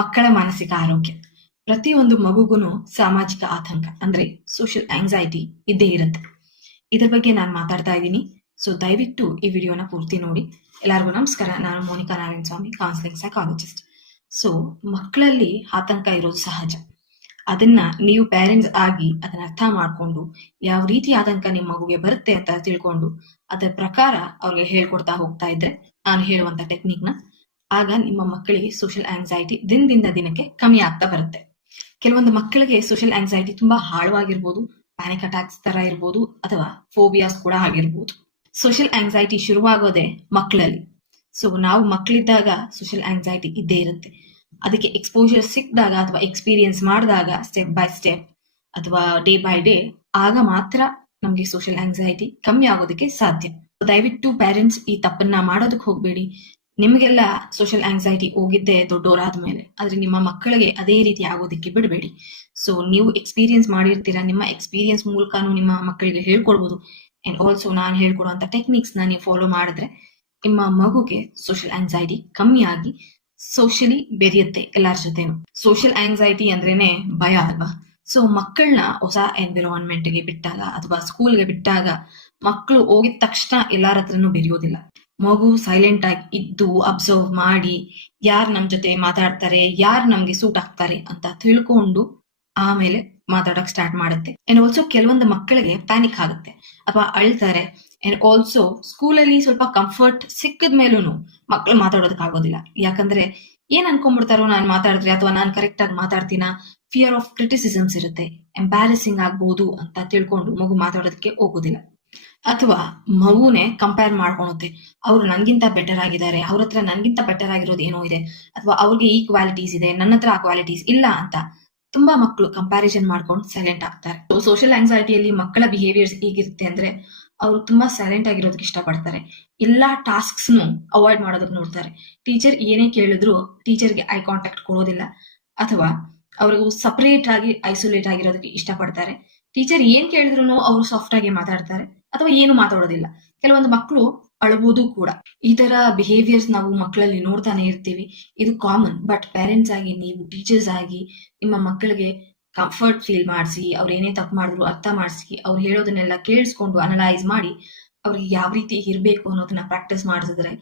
ಮಕ್ಕಳ ಮಾನಸಿಕ ಆರೋಗ್ಯ. ಪ್ರತಿಯೊಂದು ಮಗುಗೂನು ಸಾಮಾಜಿಕ ಆತಂಕ ಅಂದ್ರೆ ಸೋಷಿಯಲ್ ಆಂಗ್ಸೈಟಿ ಇದ್ದೇ ಇರುತ್ತೆ. ಇದ್ರ ಬಗ್ಗೆ ನಾನು ಮಾತಾಡ್ತಾ ಇದ್ದೀನಿ. ಸೊ ದಯವಿಟ್ಟು ಈ ವಿಡಿಯೋನ ಪೂರ್ತಿ ನೋಡಿ. ಎಲ್ಲರಿಗೂ ನಮಸ್ಕಾರ. ನಾನು ಮೋನಿಕಾ ನಾರಾಯಣ ಸ್ವಾಮಿ, ಕೌನ್ಸಿಲಿಂಗ್ ಸೈಕಾಲಜಿಸ್ಟ್. ಸೊ ಮಕ್ಕಳಲ್ಲಿ ಆತಂಕ ಇರೋದು ಸಹಜ. ಅದನ್ನ ನೀವು ಪೇರೆಂಟ್ಸ್ ಆಗಿ ಅದನ್ನ ಅರ್ಥ ಮಾಡ್ಕೊಂಡು ಯಾವ ರೀತಿ ಆತಂಕ ನಿಮ್ಮ ಮಗುಗೆ ಬರುತ್ತೆ ಅಂತ ತಿಳ್ಕೊಂಡು ಅದರ ಪ್ರಕಾರ ಅವ್ರಿಗೆ ಹೇಳ್ಕೊಡ್ತಾ ಹೋಗ್ತಾ ಇದ್ರೆ, ನಾನು ಹೇಳುವಂತ ಟೆಕ್ನಿಕ್ ನ, ಆಗ ನಿಮ್ಮ ಮಕ್ಕಳಿಗೆ ಸೋಷಿಯಲ್ ಆಂಗ್ಸೈಟಿ ದಿನದಿಂದ ದಿನಕ್ಕೆ ಕಮ್ಮಿ ಆಗ್ತಾ ಬರುತ್ತೆ. ಕೆಲವೊಂದು ಮಕ್ಕಳಿಗೆ ಸೋಷಿಯಲ್ ಆಂಗ್ಸೈಟಿ ತುಂಬಾ ಆಳವಾಗಿರ್ಬೋದು, ಪ್ಯಾನಿಕ್ ಅಟ್ಯಾಕ್ಸ್ ತರ ಇರ್ಬೋದು, ಅಥವಾ ಫೋಬಿಯಾಸ್ ಕೂಡ ಆಗಿರ್ಬೋದು. ಸೋಷಿಯಲ್ ಆಂಗ್ಸೈಟಿ ಶುರುವಾಗೋದೇ ಮಕ್ಕಳಲ್ಲಿ. ಸೊ ನಾವು ಮಕ್ಕಳಿದ್ದಾಗ ಸೋಷಿಯಲ್ ಆಂಗ್ಸೈಟಿ ಇದ್ದೇ ಇರುತ್ತೆ. ಅದಕ್ಕೆ ಎಕ್ಸ್ಪೋಜರ್ ಸಿಕ್ಕಿದಾಗ ಅಥವಾ ಎಕ್ಸ್ಪೀರಿಯನ್ಸ್ ಮಾಡಿದಾಗ ಸ್ಟೆಪ್ ಬೈ ಸ್ಟೆಪ್ ಅಥವಾ ಡೇ ಬೈ ಡೇ, ಆಗ ಮಾತ್ರ ನಮ್ಗೆ ಸೋಷಿಯಲ್ ಆಂಗ್ಸೈಟಿ ಕಮ್ಮಿ ಆಗೋದಕ್ಕೆ ಸಾಧ್ಯ. ದಯವಿಟ್ಟು ಪೇರೆಂಟ್ಸ್ ಈ ತಪ್ಪನ್ನ ಮಾಡೋದಕ್ಕೆ ಹೋಗ್ಬೇಡಿ. ನಿಮ್ಗೆಲ್ಲ ಸೋಷಿಯಲ್ ಆಂಗ್ಸೈಟಿ ಹೋಗಿದ್ದೆ ದೊಡ್ಡವರಾದ್ಮೇಲೆ, ಆದ್ರೆ ನಿಮ್ಮ ಮಕ್ಕಳಿಗೆ ಅದೇ ರೀತಿ ಆಗೋದಕ್ಕೆ ಬಿಡಬೇಡಿ. ಸೊ ನೀವು ಎಕ್ಸ್ಪೀರಿಯನ್ಸ್ ಮಾಡಿರ್ತೀರಾ, ನಿಮ್ಮ ಎಕ್ಸ್ಪೀರಿಯನ್ಸ್ ಮೂಲಕನೂ ನಿಮ್ಮ ಮಕ್ಕಳಿಗೆ ಹೇಳ್ಕೊಡ್ಬೋದು. ಅಂಡ್ ಆಲ್ಸೋ ನಾನು ಹೇಳ್ಕೊಡುವಂತ ಟೆಕ್ನಿಕ್ಸ್ ನ ನೀವು ಫಾಲೋ ಮಾಡಿದ್ರೆ ನಿಮ್ಮ ಮಗುಗೆ ಸೋಷಿಯಲ್ ಆಂಗ್ಸೈಟಿ ಕಮ್ಮಿ ಆಗಿ ಸೋಷಿಯಲಿ ಬೆರೆಯುತ್ತೆ ಎಲ್ಲಾರ ಜೊತೆನು. ಸೋಷಿಯಲ್ ಆಂಗ್ಸೈಟಿ ಅಂದ್ರೇನೆ ಭಯ ಅಲ್ವಾ? ಸೊ ಮಕ್ಕಳನ್ನ ಹೊಸ ಎನ್ವಿರಾನ್ಮೆಂಟ್ ಗೆ ಬಿಟ್ಟಾಗ ಅಥವಾ ಸ್ಕೂಲ್ಗೆ ಬಿಟ್ಟಾಗ ಮಕ್ಕಳು ಹೋಗಿದ ತಕ್ಷಣ ಎಲ್ಲಾರ ಹತ್ರನೂ ಬೆರೆಯೋದಿಲ್ಲ. ಮಗು ಸೈಲೆಂಟ್ ಆಗಿ ಇದ್ದು ಅಬ್ಸರ್ವ್ ಮಾಡಿ ಯಾರು ನಮ್ ಜೊತೆ ಮಾತಾಡ್ತಾರೆ, ಯಾರು ನಮ್ಗೆ ಸೂಟ್ ಆಗ್ತಾರೆ ಅಂತ ತಿಳ್ಕೊಂಡು ಆಮೇಲೆ ಮಾತಾಡಕ್ ಸ್ಟಾರ್ಟ್ ಮಾಡುತ್ತೆ. ಅಂಡ್ ಆಲ್ಸೋ ಕೆಲವೊಂದು ಮಕ್ಕಳಿಗೆ ಪ್ಯಾನಿಕ್ ಆಗುತ್ತೆ ಅಥವಾ ಅಳ್ತಾರೆ. ಅಂಡ್ ಆಲ್ಸೋ ಸ್ಕೂಲಲ್ಲಿ ಸ್ವಲ್ಪ ಕಂಫರ್ಟ್ ಸಿಕ್ಕದ ಮೇಲೂ ಮಕ್ಕಳು ಮಾತಾಡೋದಕ್ ಆಗೋದಿಲ್ಲ. ಯಾಕಂದ್ರೆ ಏನ್ ಅನ್ಕೊಂಡ್ಬಿಡ್ತಾರೋ ನಾನ್ ಮಾತಾಡಿದ್ರೆ, ಅಥವಾ ನಾನ್ ಕರೆಕ್ಟ್ ಆಗಿ ಮಾತಾಡ್ತೀನ, ಫಿಯರ್ ಆಫ್ ಕ್ರಿಟಿಸಿಸಮ್ಸ್ ಇರುತ್ತೆ, ಎಂಬ್ಯಾರಸಿಂಗ್ ಆಗ್ಬೋದು ಅಂತ ತಿಳ್ಕೊಂಡು ಮಗು ಮಾತಾಡೋದಕ್ಕೆ ಹೋಗೋದಿಲ್ಲ. ಅಥವಾ ಮಗುನೇ ಕಂಪೇರ್ ಮಾಡ್ಕೊಳುತ್ತೆ, ಅವ್ರು ನನ್ಗಿಂತ ಬೆಟರ್ ಆಗಿದ್ದಾರೆ, ಅವ್ರ ಹತ್ರ ನನ್ಗಿಂತ ಬೆಟರ್ ಆಗಿರೋದು ಏನೋ ಇದೆ, ಅಥವಾ ಅವ್ರಿಗೆ ಈ ಕ್ವಾಲಿಟೀಸ್ ಇದೆ, ನನ್ನ ಹತ್ರ ಆ ಕ್ವಾಲಿಟೀಸ್ ಇಲ್ಲ ಅಂತ ತುಂಬಾ ಮಕ್ಕಳು ಕಂಪ್ಯಾರಿಸನ್ ಮಾಡ್ಕೊಂಡು ಸೈಲೆಂಟ್ ಆಗ್ತಾರೆ. ಸೋಷಿಯಲ್ ಆಂಗ್ಸೈಟಿಯಲ್ಲಿ ಮಕ್ಕಳ ಬಿಹೇವಿಯರ್ಸ್ ಹೇಗಿರುತ್ತೆ ಅಂದ್ರೆ, ಅವರು ತುಂಬಾ ಸೈಲೆಂಟ್ ಆಗಿರೋದಕ್ಕೆ ಇಷ್ಟಪಡ್ತಾರೆ. ಎಲ್ಲಾ ಟಾಸ್ಕ್ಸ್ ಅವಾಯ್ಡ್ ಮಾಡೋದಕ್ಕೆ ನೋಡ್ತಾರೆ. ಟೀಚರ್ ಏನೇ ಕೇಳಿದ್ರು ಟೀಚರ್ಗೆ ಐ ಕಾಂಟ್ಯಾಕ್ಟ್ ಕೊಡೋದಿಲ್ಲ, ಅಥವಾ ಅವ್ರಿಗೂ ಸಪರೇಟ್ ಆಗಿ ಐಸೋಲೇಟ್ ಆಗಿರೋದಕ್ಕೆ ಇಷ್ಟಪಡ್ತಾರೆ. ಟೀಚರ್ ಏನ್ ಕೇಳಿದ್ರು ಅವರು ಸಾಫ್ಟ್ ಆಗಿ ಮಾತಾಡ್ತಾರೆ, ಅಥವಾ ಏನು ಮಾತಾಡೋದಿಲ್ಲ. ಕೆಲವೊಂದು ಮಕ್ಕಳು ಅಳಬಹುದು ಕೂಡ. ಈ ತರ ಬಿಹೇವಿಯರ್ಸ್ ನಾವು ಮಕ್ಕಳಲ್ಲಿ ನೋಡ್ತಾನೆ ಇರ್ತೀವಿ. ಇದು ಕಾಮನ್. ಬಟ್ ಪೇರೆಂಟ್ಸ್ ಆಗಿ ನೀವು, ಟೀಚರ್ಸ್ ಆಗಿ ನಿಮ್ಮ ಮಕ್ಕಳಿಗೆ ಕಂಫರ್ಟ್ ಫೀಲ್ ಮಾಡಿಸಿ, ಅವ್ರು ಏನೇ ತಪ್ಪು ಮಾಡಿದ್ರು ಅರ್ಥ ಮಾಡಿಸಿ, ಅವ್ರು ಹೇಳೋದನ್ನೆಲ್ಲ ಕೇಳಿಸ್ಕೊಂಡು ಅನಲೈಸ್ ಮಾಡಿ ಅವ್ರಿಗೆ ಯಾವ ರೀತಿ ಇರ್ಬೇಕು ಅನ್ನೋದನ್ನ ಪ್ರಾಕ್ಟೀಸ್ ಮಾಡಿಸಿದ್ರೆ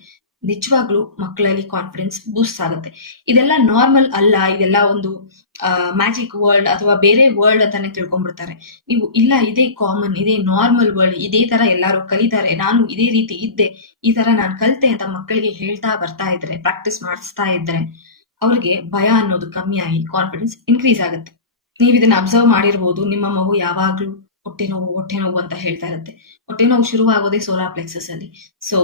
ನಿಜವಾಗ್ಲೂ ಮಕ್ಕಳಲ್ಲಿ ಕಾನ್ಫಿಡೆನ್ಸ್ ಬೂಸ್ಟ್ ಆಗುತ್ತೆ. ಇದೆಲ್ಲ ನಾರ್ಮಲ್ ಅಲ್ಲ, ಇದೆಲ್ಲ ಒಂದು ಮ್ಯಾಜಿಕ್ ವರ್ಲ್ಡ್ ಅಥವಾ ಬೇರೆ ವರ್ಲ್ಡ್ ಅಂತಾನೆ ತಿಳ್ಕೊಂಡ್ಬಿಡ್ತಾರೆ. ನೀವು ಇಲ್ಲ, ಇದೇ ಕಾಮನ್, ಇದೇ ನಾರ್ಮಲ್ ವರ್ಲ್ಡ್, ಇದೇ ತರ ಎಲ್ಲಾರು ಕಲಿತಾರೆ, ನಾನು ಇದೇ ರೀತಿ ಇದ್ದೆ, ಈ ತರ ನಾನು ಕಲಿತೆ ಅಂತ ಮಕ್ಕಳಿಗೆ ಹೇಳ್ತಾ ಬರ್ತಾ ಇದ್ರೆ, ಪ್ರಾಕ್ಟೀಸ್ ಮಾಡಿಸ್ತಾ ಇದ್ರೆ ಅವ್ರಿಗೆ ಭಯ ಅನ್ನೋದು ಕಮ್ಮಿ ಆಗಿ ಕಾನ್ಫಿಡೆನ್ಸ್ ಇನ್ಕ್ರೀಸ್ ಆಗುತ್ತೆ. ನೀವ್ ಇದನ್ನ ಅಬ್ಸರ್ವ್ ಮಾಡಿರ್ಬೋದು. ನಿಮ್ಮ ಮಗು ಯಾವಾಗ್ಲೂ ಹೊಟ್ಟೆ ನೋವು ಅಂತ ಹೇಳ್ತಾ ಇರುತ್ತೆ. ಹೊಟ್ಟೆ ನೋವು ಶುರುವಾಗೋದೇ ಸೋಲಾರ್ ಪ್ಲೆಕ್ಸಸ್ ಅಲ್ಲಿ. ಸೊ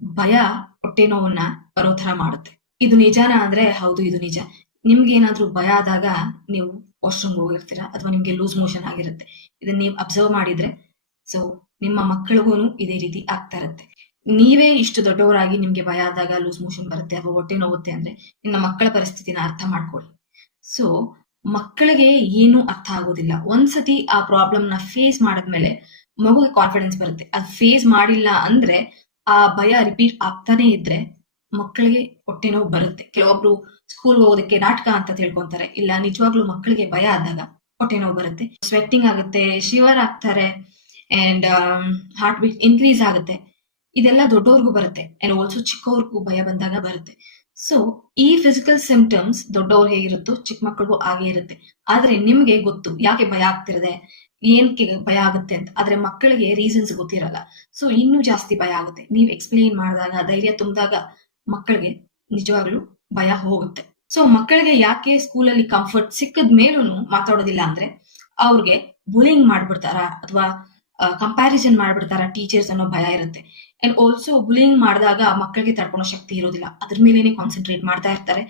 ಭಯ ಹೊಟ್ಟೆ ನೋವನ್ನ ಬರೋ ತರ ಮಾಡುತ್ತೆ. ಇದು ನಿಜಾನ ಅಂದ್ರೆ ಹೌದು, ಇದು ನಿಜ. ನಿಮ್ಗೆ ಏನಾದ್ರೂ ಭಯ ಆದಾಗ ನೀವು ವಾಶ್ರೂಮ್ ಹೋಗಿರ್ತೀರಾ, ಅಥವಾ ನಿಮ್ಗೆ ಲೂಸ್ ಮೋಷನ್ ಆಗಿರುತ್ತೆ. ಇದನ್ನ ನೀವು ಅಬ್ಸರ್ವ್ ಮಾಡಿದ್ರೆ ಸೊ ನಿಮ್ಮ ಮಕ್ಕಳಿಗೂ ಇದೇ ರೀತಿ ಆಗ್ತಾ ಇರುತ್ತೆ. ನೀವೇ ಇಷ್ಟು ದೊಡ್ಡವರಾಗಿ ನಿಮ್ಗೆ ಭಯ ಆದಾಗ ಲೂಸ್ ಮೋಷನ್ ಬರುತ್ತೆ ಅಥವಾ ಹೊಟ್ಟೆ ನೋವುತ್ತೆ ಅಂದ್ರೆ ನಿಮ್ಮ ಮಕ್ಕಳ ಪರಿಸ್ಥಿತಿನ ಅರ್ಥ ಮಾಡ್ಕೊಳ್ಳಿ. ಸೊ ಮಕ್ಕಳಿಗೆ ಏನು ಅರ್ಥ ಆಗೋದಿಲ್ಲ. ಒಂದ್ಸತಿ ಆ ಪ್ರಾಬ್ಲಮ್ ನ ಫೇಸ್ ಮಾಡಿದ್ಮೇಲೆ ಮಗುಗೆ ಕಾನ್ಫಿಡೆನ್ಸ್ ಬರುತ್ತೆ. ಅದ್ ಫೇಸ್ ಮಾಡಿಲ್ಲ ಅಂದ್ರೆ, ಆ ಭಯ ರಿಪೀಟ್ ಆಗ್ತಾನೆ ಇದ್ರೆ ಮಕ್ಕಳಿಗೆ ಹೊಟ್ಟೆ ನೋವು ಬರುತ್ತೆ. ಕೆಲವೊಬ್ರು ಸ್ಕೂಲ್ ಹೋಗೋದಕ್ಕೆ ನಾಟಕ ಅಂತ ತಿಳ್ಕೊಂತಾರೆ. ಇಲ್ಲ, ನಿಜವಾಗ್ಲೂ ಮಕ್ಕಳಿಗೆ ಭಯ ಆದಾಗ ಹೊಟ್ಟೆ ನೋವು ಬರುತ್ತೆ, ಸ್ವೆಟ್ಟಿಂಗ್ ಆಗುತ್ತೆ, ಶಿವರ್ ಆಗ್ತಾರೆ, ಅಂಡ್ ಹಾರ್ಟ್ ಬೀಟ್ ಇನ್ಕ್ರೀಸ್ ಆಗುತ್ತೆ. ಇದೆಲ್ಲ ದೊಡ್ಡವ್ರಿಗೂ ಬರುತ್ತೆ. ಅಂಡ್ ಆಲ್ಸೋ ಚಿಕ್ಕವ್ರಿಗೂ ಭಯ ಬಂದಾಗ ಬರುತ್ತೆ. ಸೊ ಈ ಫಿಸಿಕಲ್ ಸಿಂಪ್ಟಮ್ಸ್ ದೊಡ್ಡವ್ರು ಹೇಗಿರುತ್ತೋ ಚಿಕ್ಕ ಮಕ್ಕಳಿಗೂ ಹಾಗೆ ಇರುತ್ತೆ. ಆದ್ರೆ ನಿಮ್ಗೆ ಗೊತ್ತು ಯಾಕೆ ಭಯ ಆಗ್ತಿರದೆ, ಏನಕ್ಕೆ ಭಯ ಆಗುತ್ತೆ ಅಂತ. ಆದ್ರೆ ಮಕ್ಕಳಿಗೆ ರೀಸನ್ಸ್ ಗೊತ್ತಿರಲ್ಲ. ಸೊ ಇನ್ನೂ ಜಾಸ್ತಿ ಭಯ ಆಗುತ್ತೆ. ನೀವ್ ಎಕ್ಸ್ಪ್ಲೇನ್ ಮಾಡಿದಾಗ, ಧೈರ್ಯ ತುಂಬಿದಾಗ ಮಕ್ಕಳಿಗೆ ನಿಜವಾಗ್ಲೂ ಭಯ ಹೋಗುತ್ತೆ. ಸೊ ಮಕ್ಕಳಿಗೆ ಯಾಕೆ ಸ್ಕೂಲಲ್ಲಿ ಕಂಫರ್ಟ್ ಸಿಕ್ಕದ ಮೇಲೂ ಮಾತಾಡೋದಿಲ್ಲ ಅಂದ್ರೆ, ಅವ್ರಿಗೆ ಬುಲಿಂಗ್ ಮಾಡ್ಬಿಡ್ತಾರ ಅಥವಾ ಕಂಪ್ಯಾರಿಸನ್ ಮಾಡ್ಬಿಡ್ತಾರ ಟೀಚರ್ಸ್ ಅನ್ನೋ ಭಯ ಇರುತ್ತೆ. ಅಂಡ್ ಆಲ್ಸೋ ಬುಲಿಂಗ್ ಮಾಡಿದಾಗ ಮಕ್ಕಳಿಗೆ ತಡ್ಕೊಳೋ ಶಕ್ತಿ ಇರೋದಿಲ್ಲ, ಅದ್ರ ಮೇಲೇನೆ ಕಾನ್ಸಂಟ್ರೇಟ್ ಮಾಡ್ತಾ ಇರ್ತಾರೆ.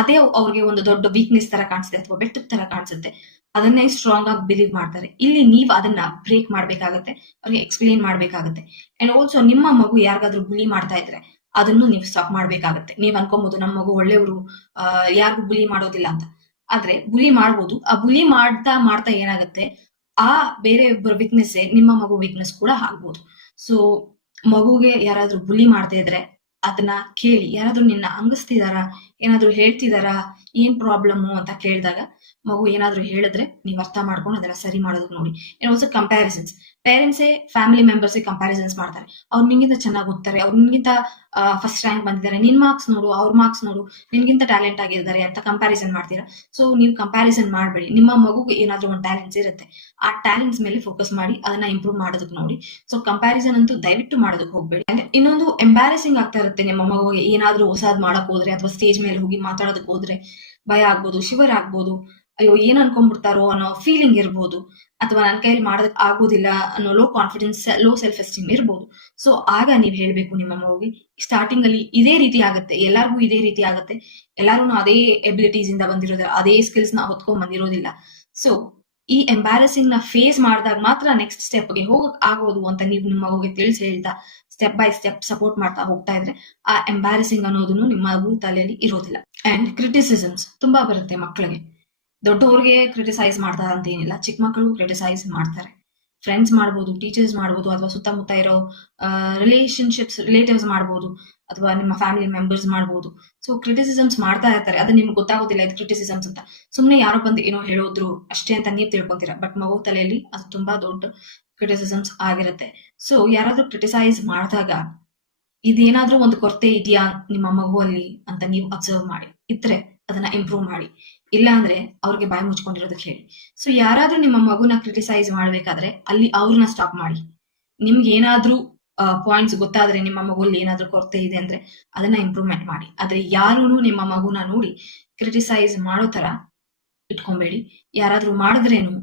ಅದೇ ಅವ್ರಿಗೆ ಒಂದು ದೊಡ್ಡ ವೀಕ್ನೆಸ್ ತರ ಕಾಣಿಸುತ್ತೆ ಅಥವಾ ಬೆಟ್ಟದ ತರ ಕಾಣಿಸುತ್ತೆ. ಅದನ್ನೇ ಸ್ಟ್ರಾಂಗ್ ಆಗಿ ಬಿಲೀವ್ ಮಾಡ್ತಾರೆ. ಇಲ್ಲಿ ನೀವ್ ಅದನ್ನ ಬ್ರೇಕ್ ಮಾಡ್ಬೇಕಾಗತ್ತೆ, ಅವ್ರಿಗೆ ಎಕ್ಸ್ಪ್ಲೇನ್ ಮಾಡ್ಬೇಕಾಗತ್ತೆ. ಅಂಡ್ ಆಲ್ಸೋ ನಿಮ್ಮ ಮಗು ಯಾರಿಗಾದ್ರೂ ಬುಲಿ ಮಾಡ್ತಾ ಇದ್ರೆ ಅದನ್ನು ನೀವು ಸ್ಟಾಪ್ ಮಾಡ್ಬೇಕಾಗತ್ತೆ. ನೀವ್ ಅನ್ಕೊಬಹುದು ನಮ್ಮ ಮಗು ಒಳ್ಳೆಯವರು, ಯಾರಿಗೂ ಬುಲಿ ಮಾಡೋದಿಲ್ಲ ಅಂತ. ಆದ್ರೆ ಬುಲಿ ಮಾಡ್ಬೋದು. ಆ ಬುಲಿ ಮಾಡ್ತಾ ಮಾಡ್ತಾ ಏನಾಗುತ್ತೆ, ಆ ಬೇರೆ ಒಬ್ಬರ ವೀಕ್ನೆಸ್ ನಿಮ್ಮ ಮಗು ವೀಕ್ನೆಸ್ ಕೂಡ ಆಗ್ಬೋದು. ಸೊ ಮಗುಗೆ ಯಾರಾದ್ರೂ ಬುಲಿ ಮಾಡ್ತಾ ಇದ್ರೆ ಅದನ್ನ ಕೇಳಿ, ಯಾರಾದ್ರೂ ನಿನ್ನ ಅಂಗಿಸ್ತಿದಾರ, ಏನಾದ್ರು ಹೇಳ್ತಿದಾರಾ, ಏನ್ ಪ್ರಾಬ್ಲಮ್ಮು ಅಂತ ಕೇಳಿದಾಗ ಮಗು ಏನಾದ್ರು ಹೇಳಿದ್ರೆ ನೀವು ಅರ್ಥ ಮಾಡ್ಕೊಂಡು ಅದನ್ನ ಸರಿ ಮಾಡೋದಕ್ಕೆ ನೋಡಿ. And also comparisons. ಪೇರೆಂಟ್ಸೇ ಫ್ಯಾಮಿಲಿ ಮೆಂಬರ್ಸ್ ಕಂಪ್ಯಾರಿಸನ್ಸ್ ಮಾಡ್ತಾರೆ. ಅವ್ರು ನಿನ್ಗಿಂತ ಚೆನ್ನಾಗಿ ಓದ್ತಾರೆ, ಅವ್ರು ನಿನ್ಗಿಂತ ಫಸ್ಟ್ ರ್ಯಾಂಕ್ ಬಂದಿದ್ದಾರೆ, ನಿನ್ ಮಾರ್ಕ್ಸ್ ನೋಡು, ಅವ್ರ ಮಾರ್ಕ್ಸ್ ನೋಡು, ನಿನ್ಗಿಂತ ಟ್ಯಾಲೆಂಟ್ ಆಗಿದ್ದಾರೆ ಅಂತ ಕಂಪ್ಯಾರಿಸನ್ ಮಾಡ್ತೀರಾ. ಸೊ ನೀವು ಕಂಪ್ಯಾರಿಸನ್ ಮಾಡಬೇಡಿ. ನಿಮ್ಮ ಮಗುಗೆ ಏನಾದ್ರೂ ಒಂದು ಟ್ಯಾಲೆಂಟ್ಸ್ ಇರುತ್ತೆ, ಆ ಟ್ಯಾಲೆಂಟ್ಸ್ ಮೇಲೆ ಫೋಕಸ್ ಮಾಡಿ ಅದನ್ನ ಇಂಪ್ರೂವ್ ಮಾಡೋದಕ್ಕೆ ನೋಡಿ. ಸೊ ಕಂಪ್ಯಾರಿಸನ್ ಅಂತೂ ದಯವಿಟ್ಟು ಮಾಡೋದಕ್ಕೆ ಹೋಗ್ಬೇಡಿ. ಅಂಡ್ ಇನ್ನೊಂದು ಎಂಬ್ಯಾರಸಿಂಗ್ ಆಗ್ತಾ ಇರುತ್ತೆ ನಿಮ್ಮ ಮಗುಗೆ ಏನಾದ್ರೂ ಹೊಸದ್ ಮಾಡಕ್ ಹೋದ್ರೆ ಅಥವಾ ಸ್ಟೇಜ್ ಮೇಲೆ ಹೋಗಿ ಮಾತಾಡೋದಕ್ಕೆ ಹೋದ್ರೆ ಭಯ ಆಗ್ಬೋದು, ಶಿವರ್ ಆಗ್ಬೋದು, ಅಯ್ಯೋ ಏನ್ ಅನ್ಕೊಂಡ್ಬಿಡ್ತಾರೋ ಅನ್ನೋ ಫೀಲಿಂಗ್ ಇರ್ಬೋದು, ಅಥವಾ ನನ್ನ ಕೈಯಲ್ಲಿ ಮಾಡೋದಕ್ಕೆ ಆಗೋದಿಲ್ಲ ಅನ್ನೋ low confidence, low self esteem ಇರ್ಬೋದು. ಸೊ ಆಗ ನೀವ್ ಹೇಳ್ಬೇಕು ನಿಮ್ಮ ಮಗುಗೆ, ಸ್ಟಾರ್ಟಿಂಗ್ ಅಲ್ಲಿ ಇದೇ ರೀತಿ ಆಗುತ್ತೆ, ಎಲ್ಲಾರ್ಗೂ ಇದೇ ರೀತಿ ಆಗುತ್ತೆ, ಎಲ್ಲಾರು ಅದೇ ಎಬಿಲಿಟೀಸ್ ಇಂದ ಬಂದಿರೋದಿಲ್ಲ, ಅದೇ ಸ್ಕಿಲ್ಸ್ ನ ಹೊತ್ಕೊಂಡ್ ಬಂದಿರೋದಿಲ್ಲ. ಸೊ ಈ ಎಂಬ್ಯಾರಸಿಂಗ್ ನ ಫೇಸ್ ಮಾಡಿದಾಗ ಮಾತ್ರ ನೆಕ್ಸ್ಟ್ ಸ್ಟೆಪ್ ಗೆ ಹೋಗಕ್ ಆಗೋದು ಅಂತ ನೀವು ನಿಮ್ಮ ಮಗುಗೆ ತಿಳಿಸಿ ಹೇಳ್ತಾ ಸ್ಟೆಪ್ ಬೈ ಸ್ಟೆಪ್ ಸಪೋರ್ಟ್ ಮಾಡ್ತಾ ಹೋಗ್ತಾ ಇದ್ರೆ ಆ ಎಂಬ್ಯಾರಸಿಂಗ್ ಅನ್ನೋದನ್ನು ನಿಮ್ಮ ಮಗು ತಲೆಯಲ್ಲಿ ಇರೋದಿಲ್ಲ. ಅಂಡ್ ಕ್ರಿಟಿಸಿಸಮ್ಸ್ ತುಂಬಾ ಬರುತ್ತೆ ಮಕ್ಕಳಿಗೆ. ದೊಡ್ಡವ್ರಿಗೆ ಕ್ರಿಟಿಸೈಸ್ ಮಾಡ್ತಾರೆ ಅಂತ ಏನಿಲ್ಲ, ಚಿಕ್ಕ ಮಕ್ಕಳು ಕ್ರಿಟಿಸೈಸ್ ಮಾಡ್ತಾರೆ. ಫ್ರೆಂಡ್ಸ್ ಮಾಡ್ಬೋದು, ಟೀಚರ್ಸ್ ಮಾಡ್ಬೋದು, ಅಥವಾ ಸುತ್ತಮುತ್ತ ಇರೋ ರಿಲೇಟಿವ್ಸ್ ಮಾಡ್ಬೋದು, ಅಥವಾ ನಿಮ್ಮ ಫ್ಯಾಮಿಲಿ ಮೆಂಬರ್ಸ್ ಮಾಡ್ಬೋದು. ಸೊ ಕ್ರಿಟಿಸಿಸಮ್ಸ್ ಮಾಡ್ತಾ ಇರ್ತಾರೆ, ಅದು ನಿಮ್ಗೆ ಗೊತ್ತಾಗೋದಿಲ್ಲ ಇದು ಕ್ರಿಟಿಸಿಸಮ್ಸ್ ಅಂತ. ಸುಮ್ನೆ ಯಾರೋ ಬಂದು ಏನೋ ಹೇಳೋದ್ರು ಅಷ್ಟೇ ಅಂತ ನೀವು ತಿಳ್ಕೊತೀರಾ, ಬಟ್ ಮಗು ತಲೆಯಲ್ಲಿ ಅದು ತುಂಬಾ ದೊಡ್ಡ ಕ್ರಿಟಿಸಿಸಮ್ಸ್ ಆಗಿರುತ್ತೆ. ಸೊ ಯಾರಾದ್ರೂ ಕ್ರಿಟಿಸೈಸ್ ಮಾಡಿದಾಗ ಇದೇನಾದ್ರೂ ಒಂದು ಕೊರತೆ ಇದೆಯಾ ನಿಮ್ಮ ಮಗುವಲ್ಲಿ ಅಂತ ನೀವು ಅಬ್ಸರ್ವ್ ಮಾಡಿ, ಇದ್ರೆ ಅದನ್ನ ಇಂಪ್ರೂವ್ ಮಾಡಿ, ಇಲ್ಲ ಅಂದ್ರೆ ಅವ್ರಿಗೆ ಬಾಯಿ ಮುಚ್ಕೊಂಡಿರೋದಕ್ಕೆ ಹೇಳಿ. ಸೊ ಯಾರಾದ್ರೂ ನಿಮ್ಮ ಮಗುನ ಕ್ರಿಟಿಸೈಸ್ ಮಾಡ್ಬೇಕಾದ್ರೆ ಅಲ್ಲಿ ಅವ್ರನ್ನ ಸ್ಟಾಪ್ ಮಾಡಿ. ನಿಮ್ಗೆ ಏನಾದ್ರೂ ಪಾಯಿಂಟ್ಸ್ ಗೊತ್ತಾದ್ರೆ ನಿಮ್ಮ ಮಗುವಲ್ಲಿ ಏನಾದ್ರೂ ಕೊರತೆ ಇದೆ ಅಂದ್ರೆ ಅದನ್ನ ಇಂಪ್ರೂವ್ಮೆಂಟ್ ಮಾಡಿ. ಆದ್ರೆ ಯಾರೂ ನಿಮ್ಮ ಮಗುನ ನೋಡಿ ಕ್ರಿಟಿಸೈಸ್ ಮಾಡೋ ತರ ಇಟ್ಕೊಂಬೇಡಿ. ಯಾರಾದ್ರೂ ಮಾಡಿದ್ರೇನು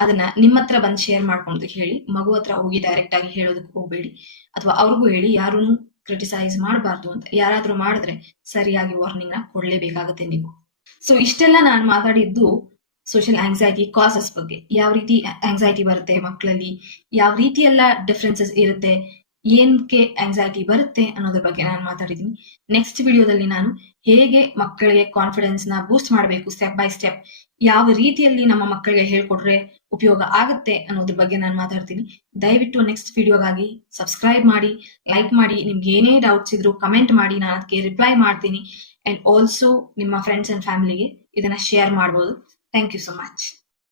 ಅದನ್ನ ನಿಮ್ಮ ಹತ್ರ ಬಂದು ಶೇರ್ ಮಾಡ್ಕೊಳೋದಕ್ಕೆ ಹೇಳಿ, ಮಗು ಹತ್ರ ಹೋಗಿ ಡೈರೆಕ್ಟ್ ಆಗಿ ಹೇಳೋದಕ್ಕೆ ಹೋಗ್ಬೇಡಿ. ಅಥವಾ ಅವ್ರಿಗೂ ಹೇಳಿ ಯಾರೂ ಕ್ರಿಟಿಸೈಸ್ ಮಾಡಬಾರ್ದು ಅಂತ. ಯಾರಾದ್ರೂ ಮಾಡಿದ್ರೆ ಸರಿಯಾಗಿ ವಾರ್ನಿಂಗ್ ನ ಕೊಡ್ಲೇಬೇಕಾಗತ್ತೆ ನೀವು. ಸೊ ಇಷ್ಟೆಲ್ಲ ನಾನು ಮಾತಾಡಿದ್ದು ಸೋಷಿಯಲ್ ಆಂಗ್ಸೈಟಿ ಕಾಸಸ್ ಬಗ್ಗೆ. ಯಾವ ರೀತಿ ಆಂಗ್ಸೈಟಿ ಬರುತ್ತೆ ಮಕ್ಕಳಲ್ಲಿ, ಯಾವ ರೀತಿ ಎಲ್ಲ ಡಿಫ್ರೆನ್ಸಸ್ ಇರುತ್ತೆ, ಏನಕ್ಕೆ ಆಂಗ್ಸೈಟಿ ಬರುತ್ತೆ ಅನ್ನೋದ್ರ ಬಗ್ಗೆ ನಾನು ಮಾತಾಡಿದ್ದೀನಿ. ನೆಕ್ಸ್ಟ್ ವಿಡಿಯೋದಲ್ಲಿ ನಾನು ಹೇಗೆ ಮಕ್ಕಳಿಗೆ ಕಾನ್ಫಿಡೆನ್ಸ್ ನ ಬೂಸ್ಟ್ ಮಾಡಬೇಕು ಸ್ಟೆಪ್ ಬೈ ಸ್ಟೆಪ್, ಯಾವ ರೀತಿಯಲ್ಲಿ ನಮ್ಮ ಮಕ್ಕಳಿಗೆ ಹೇಳ್ಕೊಟ್ರೆ ಉಪಯೋಗ ಆಗುತ್ತೆ ಅನ್ನೋದ್ರ ಬಗ್ಗೆ ನಾನು ಮಾತಾಡ್ತೀನಿ. ದಯವಿಟ್ಟು ನೆಕ್ಸ್ಟ್ ವಿಡಿಯೋಗಾಗಿ ಸಬ್ಸ್ಕ್ರೈಬ್ ಮಾಡಿ, ಲೈಕ್ ಮಾಡಿ, ನಿಮ್ಗೆ ಏನೇ ಡೌಟ್ಸ್ ಇದ್ರು ಕಮೆಂಟ್ ಮಾಡಿ, ನಾನು ಅದಕ್ಕೆ ರಿಪ್ಲೈ ಮಾಡ್ತೀನಿ. ಅಂಡ್ ಆಲ್ಸೋ ನಿಮ್ಮ ಫ್ರೆಂಡ್ಸ್ ಅಂಡ್ ಫ್ಯಾಮಿಲಿಗೆ ಇದನ್ನ ಶೇರ್ ಮಾಡ್ಬೋದು. Thank you so much.